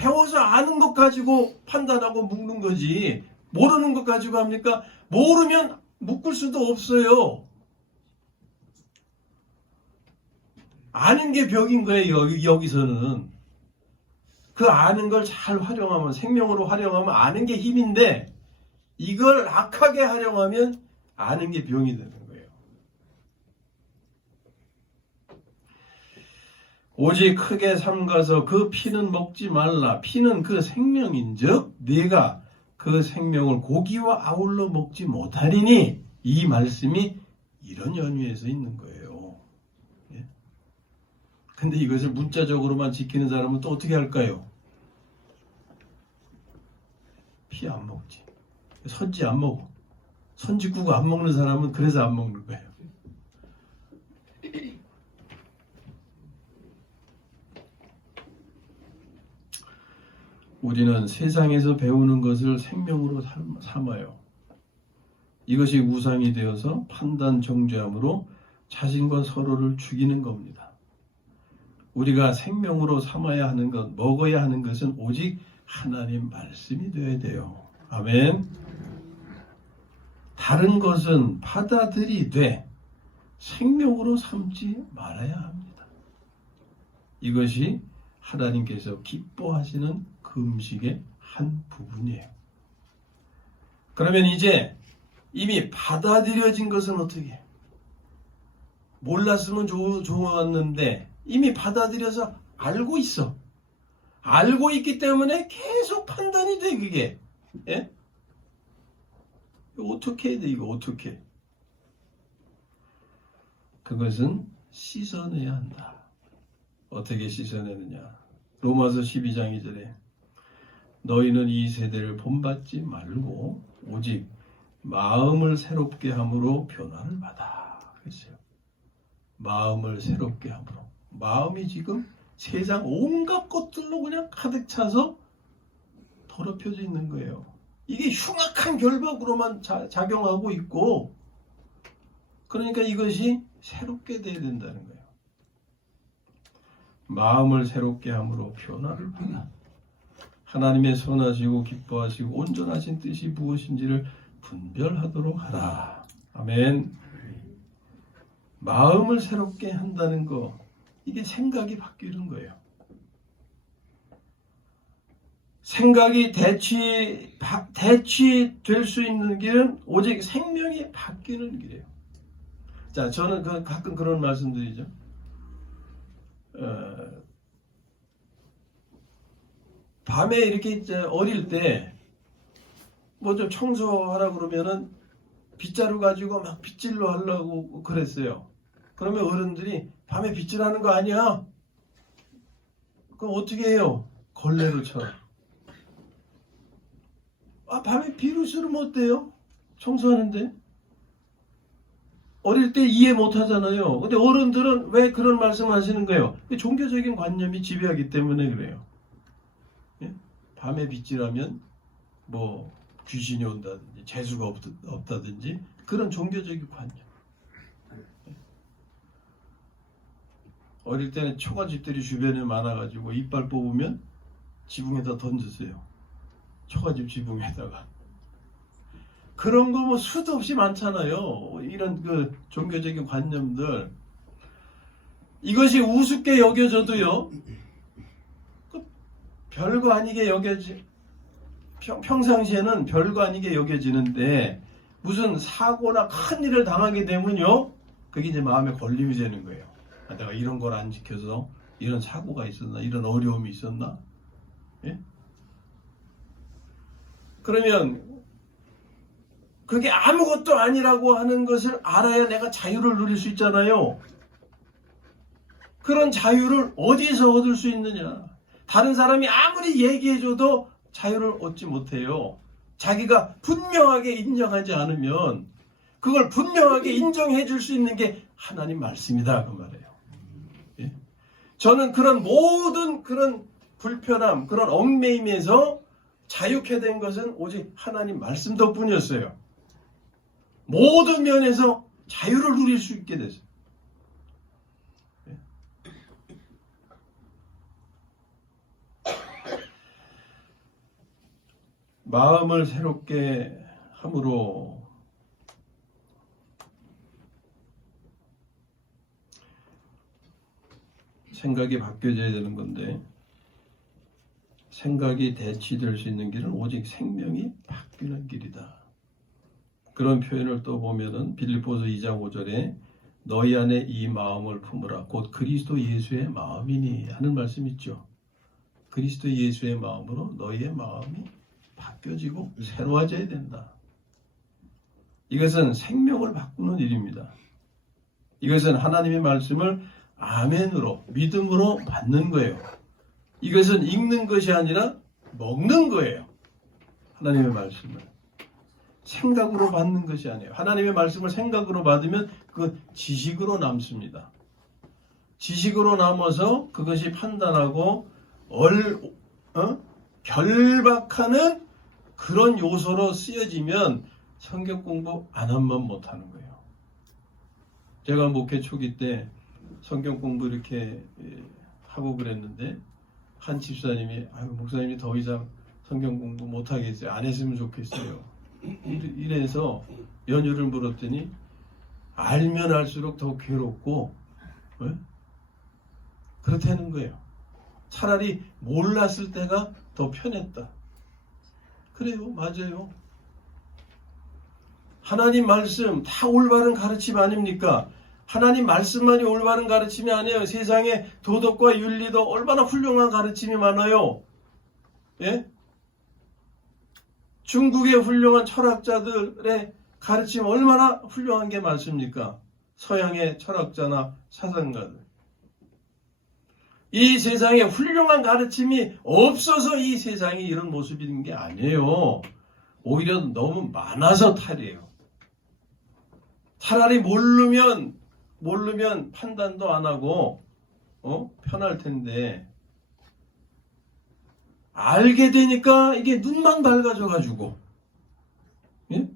배워서 아는 것 가지고 판단하고 묶는 거지. 모르는 것 가지고 합니까? 모르면 묶을 수도 없어요. 아는 게 벽인 거예요. 여기서는. 그 아는 걸 잘 활용하면, 생명으로 활용하면 아는 게 힘인데, 이걸 악하게 활용하면 아는 게 병이 되는 거예요. 오직 크게 삼가서 그 피는 먹지 말라. 피는 그 생명인즉 네가 그 생명을 고기와 아울러 먹지 못하리니, 이 말씀이 이런 연유에서 있는 거예요. 예? 근데 이것을 문자적으로만 지키는 사람은 또 어떻게 할까요? 피 안 먹지. 선지 안 먹어. 선지국을 안 먹는 사람은 그래서 안 먹는 거예요. 우리는 세상에서 배우는 것을 생명으로 삼아요. 이것이 우상이 되어서 판단 정죄함으로 자신과 서로를 죽이는 겁니다. 우리가 생명으로 삼아야 하는 것, 먹어야 하는 것은 오직 하나님 말씀이 되어야 돼요. 아멘. 다른 것은 받아들이되 생명으로 삼지 말아야 합니다. 이것이 하나님께서 기뻐하시는 그 음식의 한 부분이에요. 그러면 이제 이미 받아들여진 것은 어떻게 해요? 몰랐으면 좋았는데 이미 받아들여서 알고 있어. 알고 있기 때문에 계속 판단이 돼, 그게. 예? 어떻게 해야 돼, 이거 어떻게? 그것은 씻어내야 한다. 어떻게 씻어내느냐? 로마서 12장 2절에 너희는 이 세대를 본받지 말고 오직 마음을 새롭게 함으로 변화를 받아. 그랬어요. 마음을 새롭게 함으로. 마음이 지금 세상 온갖 것들로 그냥 가득 차서 더럽혀져 있는 거예요. 이게 흉악한 결박으로만 작용하고 있고, 그러니까 이것이 새롭게 돼야 된다는 거예요. 마음을 새롭게 함으로 변화를 받아. 하나님의 선하시고 기뻐하시고 온전하신 뜻이 무엇인지를 분별하도록 하라. 아멘. 마음을 새롭게 한다는 거, 이게 생각이 바뀌는 거예요. 생각이 대치될 수 있는 길은 오직 생명이 바뀌는 길이에요. 자, 저는 가끔 그런 말씀드리죠. 밤에 이렇게 이제 어릴 때 뭐 좀 청소하라 그러면은 빗자루 가지고 막 빗질로 하려고 그랬어요. 그러면 어른들이 밤에 빗질하는 거 아니야? 그럼 어떻게 해요? 걸레로 쳐. 밤에 비로 쓰면 어때요? 청소하는데. 어릴 때 이해 못 하잖아요. 근데 어른들은 왜 그런 말씀 하시는 거예요? 종교적인 관념이 지배하기 때문에 그래요. 예? 밤에 빗질하면 뭐 귀신이 온다든지 재수가 없다든지 그런 종교적인 관념. 어릴 때는 초가집들이 주변에 많아가지고 이빨 뽑으면 지붕에다 던졌어요. 초가집 지붕에다가. 그런 거 뭐 수도 없이 많잖아요. 이런 그 종교적인 관념들. 이것이 우습게 여겨져도요, 별거 아니게 평상시에는 별거 아니게 여겨지는데, 무슨 사고나 큰 일을 당하게 되면요, 그게 이제 마음에 걸림이 되는 거예요. 내가 이런 걸 안 지켜서 이런 사고가 있었나, 이런 어려움이 있었나? 예? 그러면 그게 아무것도 아니라고 하는 것을 알아야 내가 자유를 누릴 수 있잖아요. 그런 자유를 어디서 얻을 수 있느냐? 다른 사람이 아무리 얘기해줘도 자유를 얻지 못해요. 자기가 분명하게 인정하지 않으면 그걸 분명하게 인정해 줄 수 있는 게 하나님 말씀이다, 그 말이에요. 예? 저는 그런 모든 그런 불편함, 그런 얽매임에서 자유케 된 것은 오직 하나님 말씀 덕분이었어요. 모든 면에서 자유를 누릴 수 있게 됐어요. 마음을 새롭게 함으로 생각이 바뀌어져야 되는 건데, 생각이 대치될 수 있는 길은 오직 생명이 바뀌는 길이다. 그런 표현을 또 보면은 빌립보서 2장 5절에 너희 안에 이 마음을 품으라 곧 그리스도 예수의 마음이니 하는 말씀 있죠. 그리스도 예수의 마음으로 너희의 마음이 바뀌어지고 새로워져야 된다. 이것은 생명을 바꾸는 일입니다. 이것은 하나님의 말씀을 아멘으로 믿음으로 받는 거예요. 이것은 읽는 것이 아니라 먹는 거예요. 하나님의 말씀을 생각으로 받는 것이 아니에요. 하나님의 말씀을 생각으로 받으면 그 지식으로 남습니다. 지식으로 남아서 그것이 판단하고 결박하는 그런 요소로 쓰여지면 성경 공부 안 하면 못하는 거예요. 제가 목회 초기 때 성경 공부 이렇게 하고 그랬는데 한 집사님이 목사님이 더 이상 성경 공부 못하겠어요. 안 했으면 좋겠어요. 이래서 연유를 물었더니 알면 알수록 더 괴롭고 그렇다는 거예요. 차라리 몰랐을 때가 더 편했다. 그래요. 맞아요. 하나님 말씀 다 올바른 가르침 아닙니까? 하나님 말씀만이 올바른 가르침이 아니에요. 세상에 도덕과 윤리도 얼마나 훌륭한 가르침이 많아요. 예? 중국의 훌륭한 철학자들의 가르침 얼마나 훌륭한 게 많습니까? 서양의 철학자나 사상가들. 이 세상에 훌륭한 가르침이 없어서 이 세상이 이런 모습인 게 아니에요. 오히려 너무 많아서 탈이에요. 차라리 모르면 판단도 안 하고 편할 텐데 알게 되니까 이게 눈만 밝아져가지고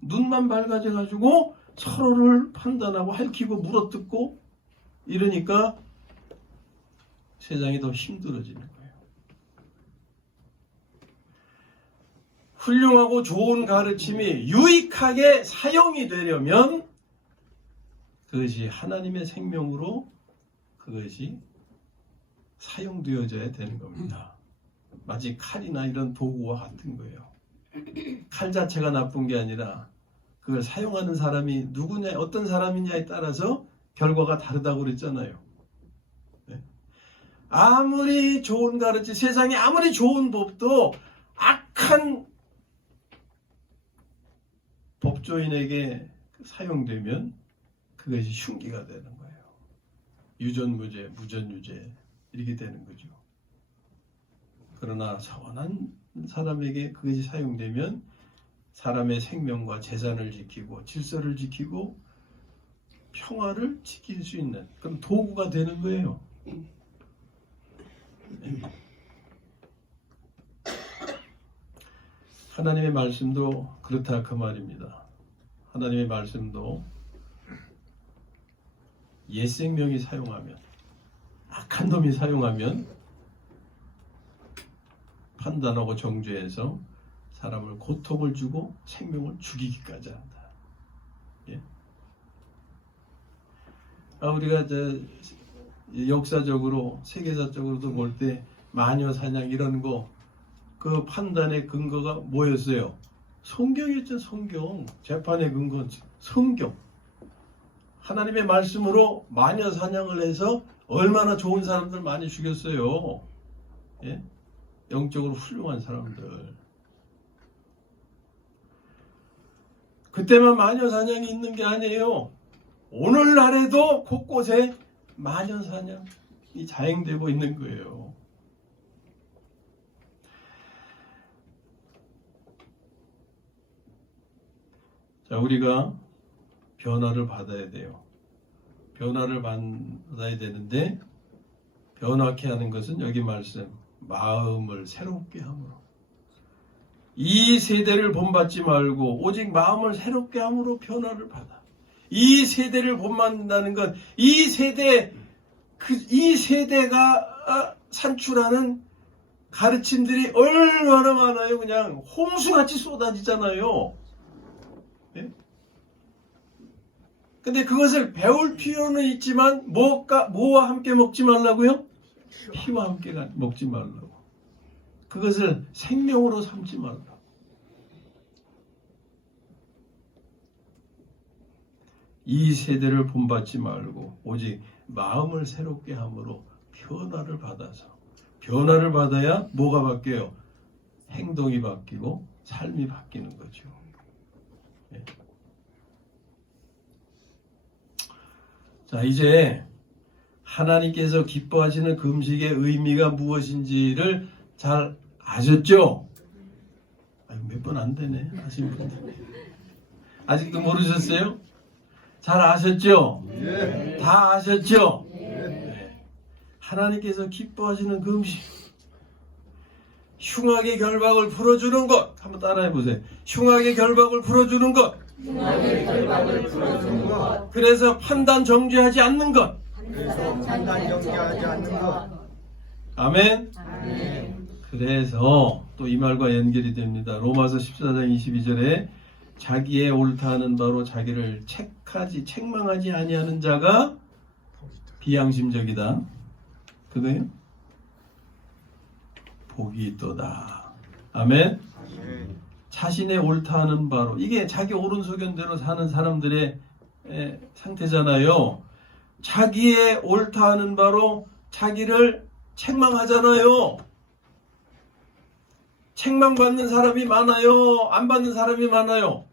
눈만 밝아져가지고 서로를 판단하고 핥히고 물어뜯고 이러니까 세상이 더 힘들어지는 거예요. 훌륭하고 좋은 가르침이 유익하게 사용이 되려면 그것이 하나님의 생명으로 그것이 사용되어져야 되는 겁니다. 마치 칼이나 이런 도구와 같은 거예요. 칼 자체가 나쁜 게 아니라 그걸 사용하는 사람이 누구냐, 어떤 사람이냐에 따라서 결과가 다르다고 그랬잖아요. 네? 아무리 좋은 가르침, 세상에 아무리 좋은 법도 악한 법조인에게 사용되면 그것이 흉기가 되는 거예요. 유전무죄, 무전유죄 이렇게 되는 거죠. 그러나 선한 사람에게 그것이 사용되면 사람의 생명과 재산을 지키고 질서를 지키고 평화를 지킬 수 있는 그런 도구가 되는 거예요. 하나님의 말씀도 그렇다 그 말입니다. 하나님의 말씀도 옛 생명이 사용하면, 악한 놈이 사용하면 판단하고 정죄해서 사람을 고통을 주고 생명을 죽이기까지 한다. 예? 우리가 역사적으로 세계사적으로도 볼 때 마녀 사냥 이런 거 그 판단의 근거가 뭐였어요? 성경이었죠. 성경. 재판의 근거 성경. 하나님의 말씀으로 마녀 사냥을 해서 얼마나 좋은 사람들 많이 죽였어요. 예? 영적으로 훌륭한 사람들. 그때만 마녀 사냥이 있는 게 아니에요. 오늘날에도 곳곳에 마녀 사냥이 자행되고 있는 거예요. 자, 우리가 변화를 받아야 돼요. 변화를 받아야 되는데 변화케 하는 것은 여기 말씀 마음을 새롭게 함으로. 이 세대를 본받지 말고 오직 마음을 새롭게 함으로 변화를 받아. 이 세대를 본받는다는 건 이 세대가 산출하는 가르침들이 얼마나 많아요. 그냥 홍수같이 쏟아지잖아요. 예? 근데 그것을 배울 필요는 있지만 뭐와 함께 먹지 말라고요? 피와 함께 먹지 말라고. 그것을 생명으로 삼지 말라고. 이 세대를 본받지 말고 오직 마음을 새롭게 함으로 변화를 받아야 뭐가 바뀌어요? 행동이 바뀌고 삶이 바뀌는 거죠. 네. 자, 이제 하나님께서 기뻐하시는 금식의 의미가 무엇인지를 잘 아셨죠? 몇 번 안 되네, 아시는 분들. 아직도 모르셨어요? 잘 아셨죠? 네. 다 아셨죠? 네. 하나님께서 기뻐하시는 금식, 흉악의 결박을 풀어주는 것. 한번 따라해 보세요. 흉악의 결박을 풀어주는 것. 흉악의 결박을 풀어주는 것. 그래서 판단 정죄하지 않는 것. 아멘. 아멘. 그래서 또 이 말과 연결이 됩니다. 로마서 14장 22절에 자기의 옳다 하는 바로 자기를 책망하지 아니하는 자가 비양심적이다. 그거예요? 복이 있도다. 아멘. 자신의 옳다 하는 바로, 이게 자기 옳은 소견대로 사는 사람들의 상태잖아요. 자기의 옳다 하는 바로 자기를 책망하잖아요. 책망받는 사람이 많아요? 안 받는 사람이 많아요?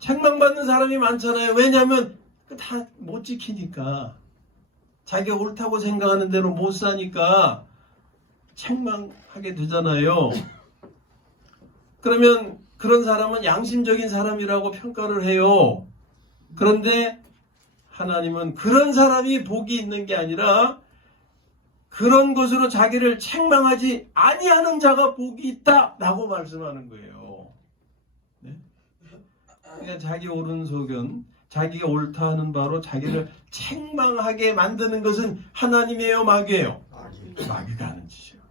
책망받는 사람이 많잖아요. 왜냐하면 다 못 지키니까, 자기가 옳다고 생각하는 대로 못 사니까 책망하게 되잖아요. 그러면 그런 사람은 양심적인 사람이라고 평가를 해요. 그런데 하나님은 그런 사람이 복이 있는 게 아니라 그런 것으로 자기를 책망하지 아니하는 자가 복이 있다라고 말씀하는 거예요. 네? 그러니까 자기 옳은 소견, 자기가 옳다 하는 바로 자기를 책망하게 만드는 것은 하나님이에요, 마귀예요? 마귀가 하는 짓이에요.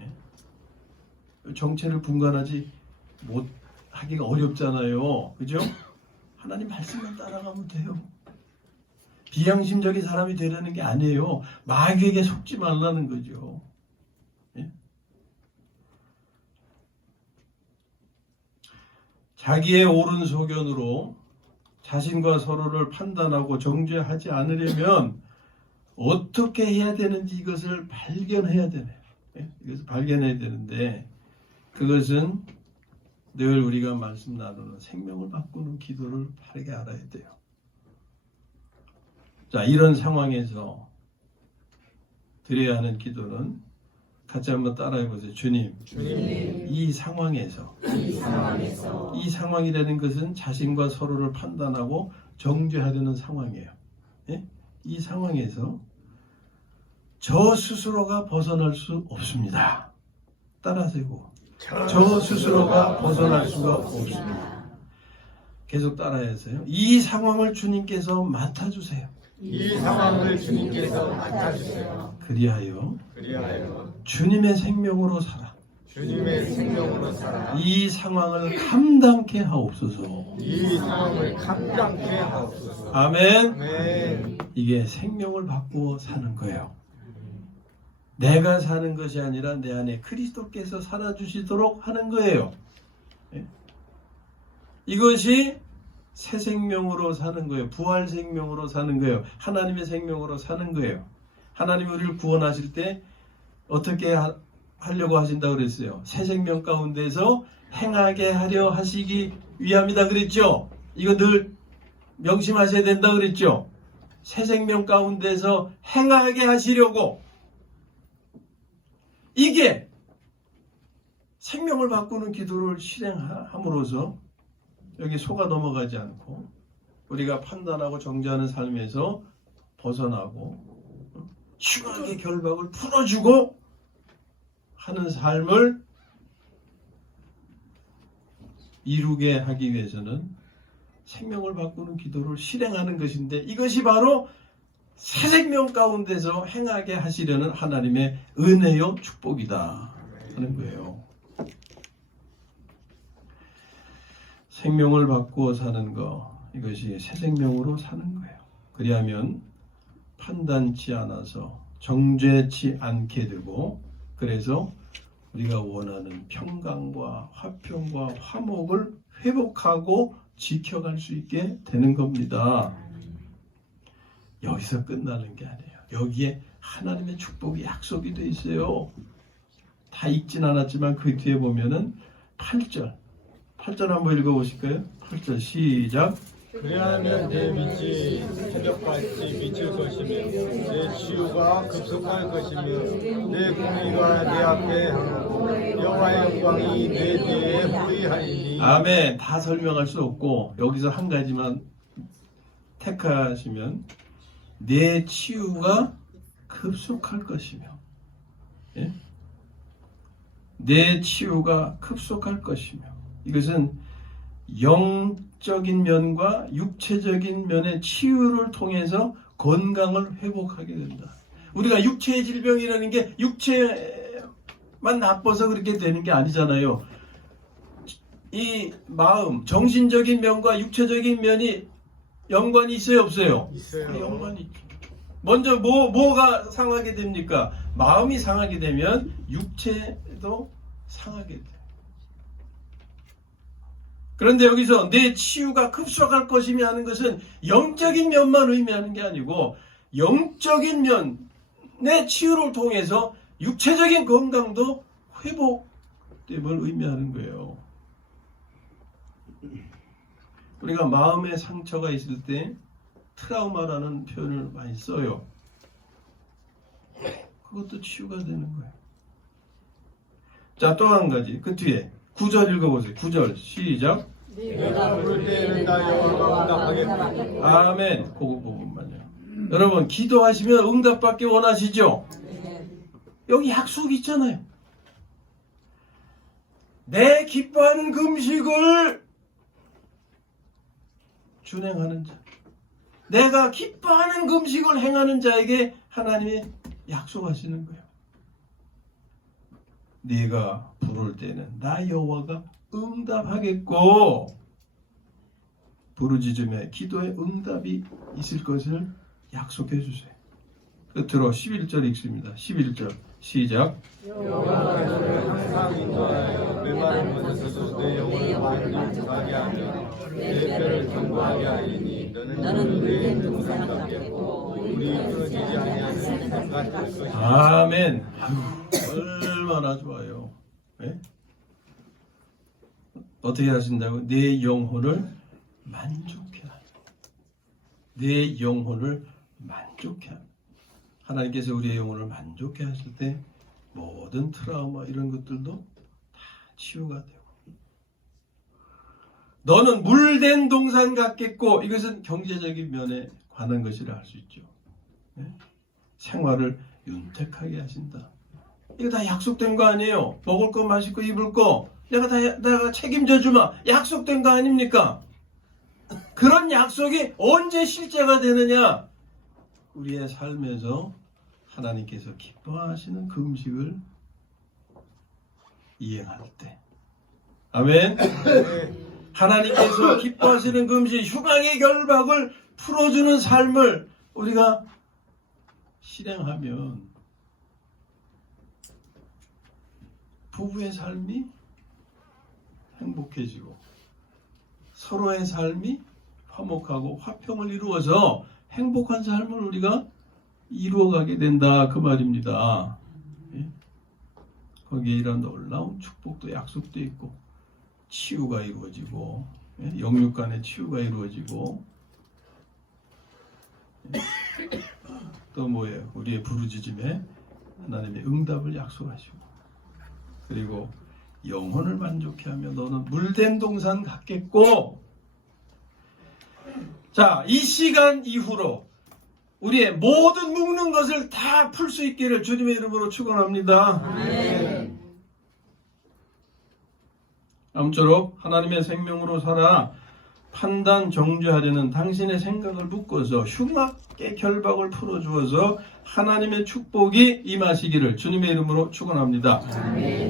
네? 정체를 분간하지 못하기가 어렵잖아요. 그죠? 하나님 말씀만 따라가면 돼요. 비양심적인 사람이 되려는 게 아니에요. 마귀에게 속지 말라는 거죠. 예? 자기의 옳은 소견으로 자신과 서로를 판단하고 정죄하지 않으려면 어떻게 해야 되는지 이것을 발견해야 되네요. 예? 이것을 발견해야 되는데, 그것은 늘 우리가 말씀 나누는 생명을 바꾸는 기도를 바르게 알아야 돼요. 자, 이런 상황에서 드려야 하는 기도는 같이 한번 따라해 보세요. 주님, 이 상황에서 이 상황이라는 것은 자신과 서로를 판단하고 정죄하려는 상황이에요. 예? 이 상황에서 저 스스로가 벗어날 수 없습니다. 따라하세요. 저 스스로가 벗어날 수가 없습니다. 계속 따라해서요. 이 상황을 주님께서 맡아주세요. 이 상황을 주님께서 맡아주세요. 그리하여 주님의 생명으로 살아. 주님의 생명으로 살아. 이 상황을 감당케 하옵소서. 이 상황을 감당케 하옵소서. 아멘. 아멘. 이게 생명을 바꾸어 사는 거예요. 내가 사는 것이 아니라 내 안에 그리스도께서 살아주시도록 하는 거예요. 예? 이것이 새 생명으로 사는 거예요. 부활 생명으로 사는 거예요. 하나님의 생명으로 사는 거예요. 하나님이 우리를 구원하실 때 어떻게 하려고 하신다고 그랬어요? 새 생명 가운데서 행하게 하려 하시기 위함이다 그랬죠? 이거 늘 명심하셔야 된다 그랬죠? 새 생명 가운데서 행하게 하시려고. 이게 생명을 바꾸는 기도를 실행함으로써 여기 속아 넘어가지 않고 우리가 판단하고 정죄하는 삶에서 벗어나고 흉악의 결박을 풀어주고 하는 삶을 이루게 하기 위해서는 생명을 바꾸는 기도를 실행하는 것인데, 이것이 바로 새 생명 가운데서 행하게 하시려는 하나님의 은혜요 축복이다 하는 거예요. 생명을 받고 사는 거, 이것이 새 생명으로 사는 거예요. 그리하면 판단치 않아서 정죄치 않게 되고, 그래서 우리가 원하는 평강과 화평과 화목을 회복하고 지켜갈 수 있게 되는 겁니다. 여기서 끝나는 게 아니에요. 여기에 하나님의 축복이 약속이 돼 있어요. 다 읽진 않았지만 그 뒤에 보면은 8절 한번 읽어보실까요? 8절 시작. 그리하면 내 빛이 새벽같이 비칠 것이며 내 치유가 급속할 것이며 내 공의가 내 앞에 하고 여호와의 영광이 내 뒤에 후리하리니. 아멘. 다 설명할 수 없고 여기서 한 가지만 택하시면 내 치유가 급속할 것이며, 예? 내 치유가 급속할 것이며, 이것은 영적인 면과 육체적인 면의 치유를 통해서 건강을 회복하게 된다. 우리가 육체의 질병이라는 게 육체만 나빠서 그렇게 되는 게 아니잖아요. 이 마음, 정신적인 면과 육체적인 면이 연관이 있어요, 없어요? 있어요. 연관이 있죠. 먼저 뭐가 상하게 됩니까? 마음이 상하게 되면 육체도 상하게 돼요. 그런데 여기서 내 치유가 급속할 것이며 하는 것은 영적인 면만 의미하는 게 아니고 영적인 면의 치유를 통해서 육체적인 건강도 회복됨을 의미하는 거예요. 우리가 마음에 상처가 있을 때 트라우마라는 표현을 많이 써요. 그것도 치유가 되는 거예요. 자, 또 한 가지. 그 뒤에 9절 읽어보세요. 9절 시작. 내가 부를 때에는 나 여호와가 응답하겠다. 아멘. 그거 부분만요. 여러분 기도하시면 응답받기 원하시죠? 여기 약속이 있잖아요. 내 기뻐하는 금식을 준행하는 자, 내가 기뻐하는 금식을 행하는 자에게 하나님이 약속하시는 거예요. 네가 부를 때는 나 여호와가 응답하겠고, 부르짖음에 기도에 응답이 있을 것을 약속해 주세요. 끝으로 11절 읽습니다. 11절 시작. 여호와가 너를 항상 인도하여 메마른 곳에서도 내 영혼을 만족하게 하며 내 뼈를 견고하게 하리니 너는 물된 동산 같겠고 우리 끊어지지 아니하는 산 같을 것이다. 아멘. 얼마나 좋아요. 네? 어떻게 하신다고? 내 영혼을 만족해 하라. 내 영혼을 만족해 하라. 하나님께서 우리의 영혼을 만족해 하실 때 모든 트라우마 이런 것들도 다 치유가 되고, 너는 물된 동산 같겠고, 이것은 경제적인 면에 관한 것이라 할 수 있죠. 네? 생활을 윤택하게 하신다. 이거 다 약속된 거 아니에요? 먹을 거, 마실 거, 입을 거 내가 책임져 주마. 약속된 거 아닙니까? 그런 약속이 언제 실제가 되느냐? 우리의 삶에서 하나님께서 기뻐하시는 그 음식을 이행할 때. 아멘. 하나님께서 기뻐하시는 그 음식, 휴강의 결박을 풀어주는 삶을 우리가 실행하면 부부의 삶이 행복해지고 서로의 삶이 화목하고 화평을 이루어서 행복한 삶을 우리가 이루어가게 된다, 그 말입니다. 예? 거기에 이런 놀라운 축복도 약속도 있고 치유가 이루어지고, 예? 영육 간의 치유가 이루어지고, 예? 또 뭐예요? 우리의 부르짖음에 하나님의 응답을 약속하시고, 그리고 영혼을 만족해 하며 너는 물된 동산 같겠고. 자, 이 시간 이후로 우리의 모든 묶는 것을 다 풀 수 있기를 주님의 이름으로 축원합니다. 아멘. 아무쪼록 하나님의 생명으로 살아 판단 정죄하려는 당신의 생각을 묶어서 흉악의 결박을 풀어주어서 하나님의 축복이 임하시기를 주님의 이름으로 축원합니다.